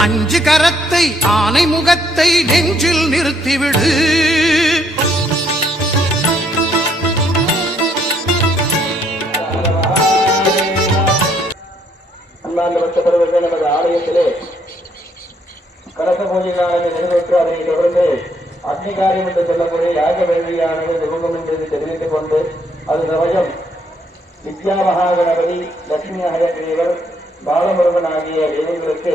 அஞ்சு கரத்தை ஆனை முகத்தை நெஞ்சில் நிறுத்திவிடு. அன்பார்ந்த நமது ஆலயத்திலே கலச பூஜையானது நிறைவேற்று அதனைத் தொடர்ந்து அக்னிகாரியம் என்று சொல்லக்கூடிய யாக வேள்வியானது நிபுணம் என்று தெரிவித்துக் கொண்டு அது சமயம் வித்யா மகாகணபதி லட்சுமி நாயக் தேவர் பாலமுருகன் ஆகிய தெய்வங்களுக்கு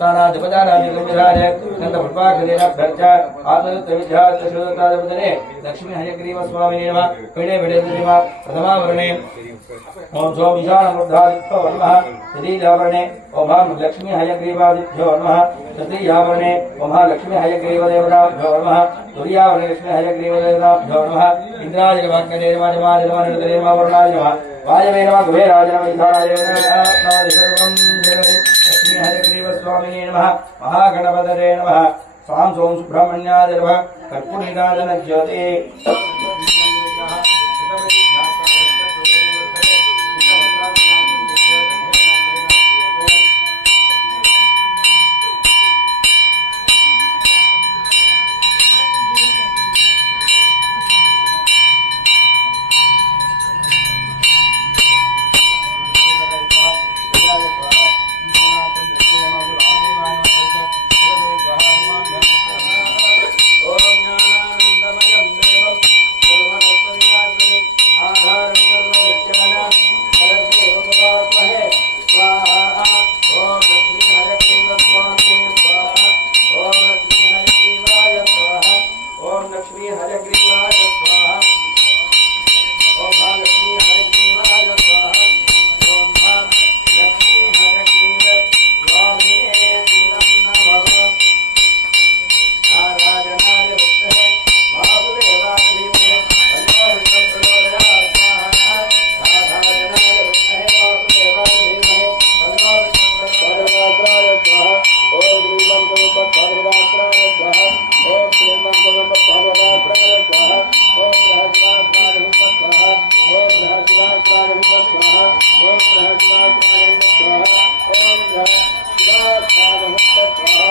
स्नानादिपदारादिगन्धराय नन्दपुष्पाकलेनाभ्यर्च आतरुत्तविद्यार्थशोदतादपदने लक्ष्मी हयग्रीव स्वामिने नमः पीडे विडेन्द्रिमा प्रथमावरणे ओम सो विशालमुद्धादित्य वर्मः तृतीयावरणे ओम लक्ष्मी हयग्रीवादिभ्यो वर्मः तृतीयावरणे ओम लक्ष्मी हयग्रीवदेवताभ्यो वर्मः तुर्यावरणे लक्ष्मी हयग्रीवदेवताभ्यो वर्मः इन्द्राय वाक्यदे नमः नमः निरुदे नमः वरुणाय नमः वायवे नमः कुबेराय नमः इन्द्राय नमः सर्वं जगति लक्ष्मी हयग्रीवस्वामिने नमः महागणपतये नमः स्वां सों सुब्रह्मण्याय नमः कर्पूरिकाजन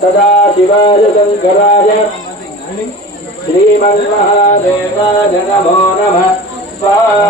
सदा शिवाय शङ्कराय श्रीमन्महादेवाय नमो नमः। स्वाहा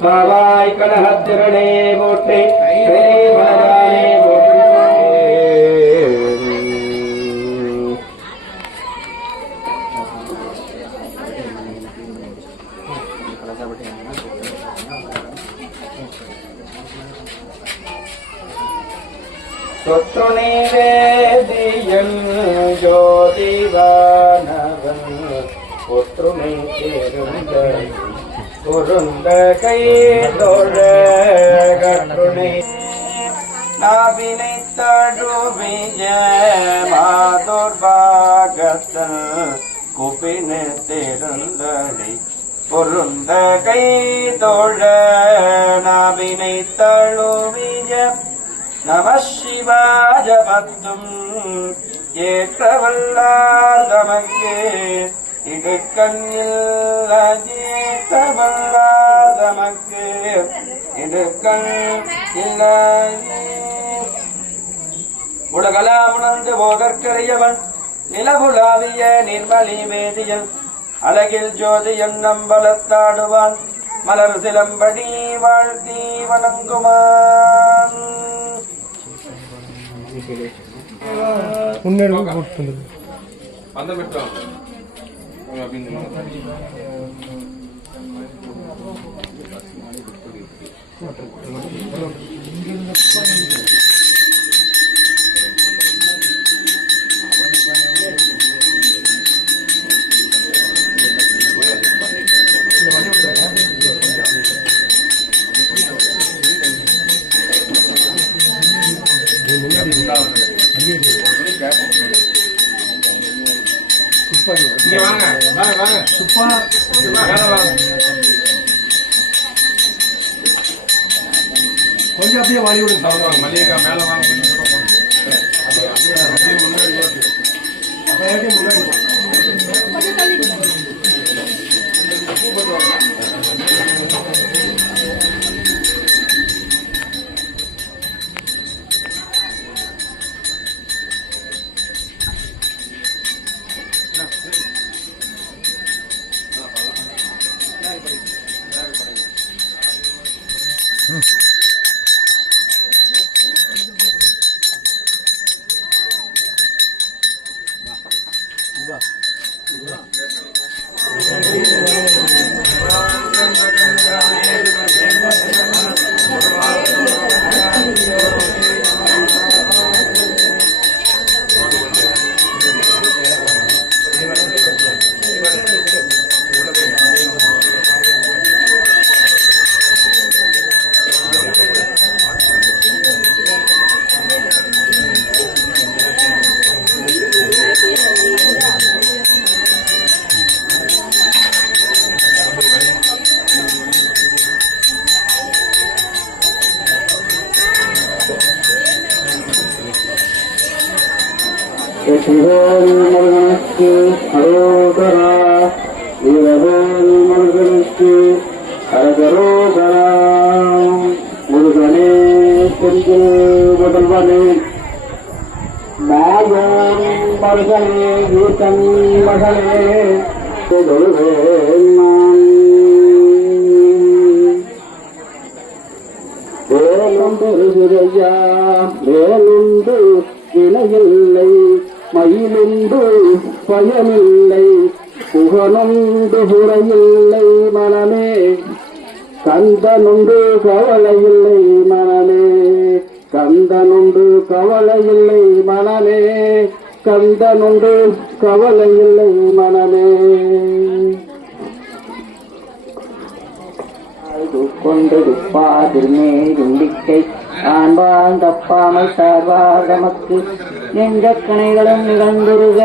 சாவாய் சிவாத்தவர் போற்றி பாவாய் கனகத்திரனே போற்றி ஸ்ரீவரதானே போற்றி ஜோதிவானவன் ஒற்றுமை தேருந்த பொருந்த கை கற்றுணை நாவினை தழுவிய மாதுர்பாகத்தன் குபின தேருந்தடை பொருந்த கை தோழ நாவினை தழுவிய நம சிவாய பத்தும் ஏற்றவல்லார் தமக்கு. இடுக்கண்ணில் ஏற்றவல்லார் தமக்கு இடுக்கண் இல்லை உலகலாம் உணர்ந்து போதற்கரியவன் நிலவுலாவிய நிர்மலி வேதியன். அழகில் ஜோதியன் நம்பலத்தாடுவான் மலர் சிலம்படி வாழ்த்தி வணங்குமான் सोयाबीन दिला கொஞ்சம் அப்படியே வழி விடுங்க மல்லிகா மேல வாங்க. முன்னாடி முன்னாடி முருகனுக்கு அரோகரா வீரவேல் முருகனுக்கு அரகரோகரா முருகனே செந்தில் முதல்வனே மாயோன் மருகனே கீதன் மகனே வேலுண்டு விரையா வேலுண்டு இணையில்லை மயிலுண்டு பயனில்லை புகனுண்டு புறையில்லை மனமே. கந்தனுண்டு கவலையில்லை மனமே. கந்தனுண்டு கவலையில்லை மனமே. கந்தனுண்டு கவலையில்லை மனமே. கொண்டெடுப்பாதில் மேலிண்டிக்கை காண்பான் தப்பாமல் சார்பார் நெஞ்சக் கணைகளும் நிகழ்ந்துருக.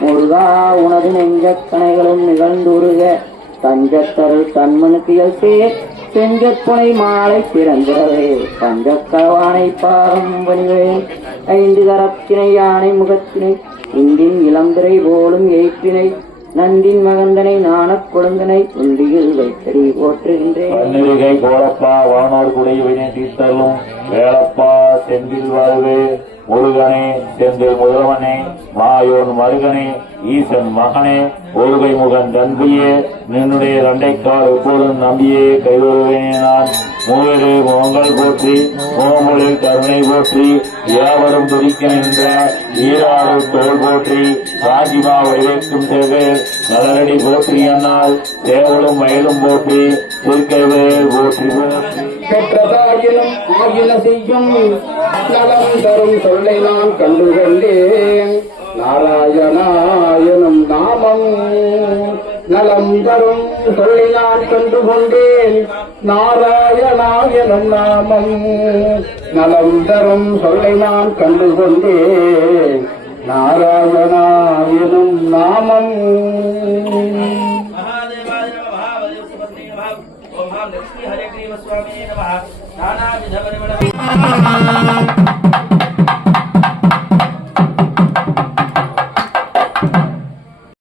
முருகா உனது நெஞ்சக் கணைகளும் நிகழ்ந்துருக. தஞ்சத்தருள் தன்மனுக்கு சேர் செங்கற்பனை மாலை பிறந்திரவே பஞ்சக்கவானை பாகம் பணிவேன் ஐந்து கரத்தினை யானை முகத்தினை இந்தின் இளம்பிறை போலும் ஏற்றினை நந்தின் மகந்தனை நாணக் கொழுந்தனை உண்டியில் வைத்தறி போற்றுகின்றேன் பன்னிருகை கோலப்பா வானோர் குடையவினை தீர்த்தலும் வேலப்பா செந்தில் வாழ்வே. முருகனே செந்தில் முதல்வனே மாயோன் மருகனே ஈசன் மகனே ஒருகை முகன் தன்பியே நின்னுடைய இரண்டைக்கால் எப்போதும் நம்பியே கைவருவேனே நான். மூவரு முகங்கள் போற்றி முகமொழில் கருணை போற்றி யாவரும் துடிக்க நின்ற ஈராறு தோல் போற்றி ராஜிமா வடிவேற்கும் சேவேல் நலரடி போற்றி அண்ணால் தேவலும் மயிலும் போற்றி திருக்கைவேல் போற்றி பெற்றதாயினும் ஆயின செய்யும் நலம் தரும் சொல்லை நான் கண்டுகொண்டேன். நாராயணாயனும் நாமம் நலம் தரும் தொழிலை நான் கண்டு கொண்டேன். நாராயணாயனம் நாமம். நலம் தரும் சொல்லை நான் கண்டு கொண்டேன். நாராயணாயனும் நாமம். நானாவித